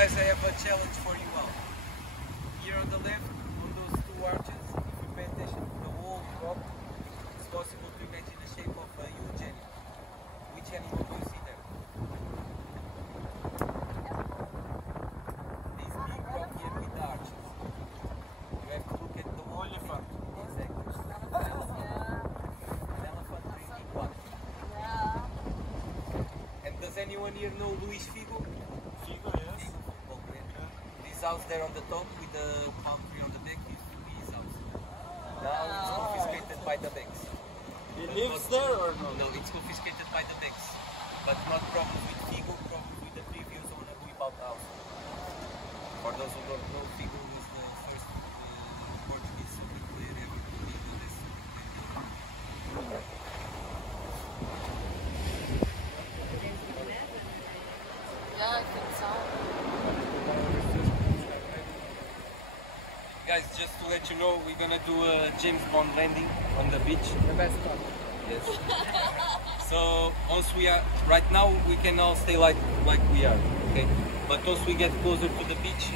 guys, I have a challenge for you all. Here on the left, on those two arches, if you pay attention to the whole rock, it's possible to imagine the shape of a huge animal. Which animal do you see there? This big rock here with the arches. You have to look at the whole elephant. Exactly. An elephant drinking water. And does anyone here know Luis Figo? Figo, yes. Football player. This house there on the top with the palm tree on the back is his house. Now it's confiscated by the banks. He lives there or no? No, it's confiscated by the banks. But not problems with Figo, problems with the previous owner who bought the house. For those who don't know, Figo was the first Portuguese soccer player ever to be the best soccer player. Yeah, I think so. Guys, just to let you know, we're gonna do a James Bond landing on the beach. The best spot. Yes. So once we are, right now we can all stay like we are, okay? But once we get closer to the beach,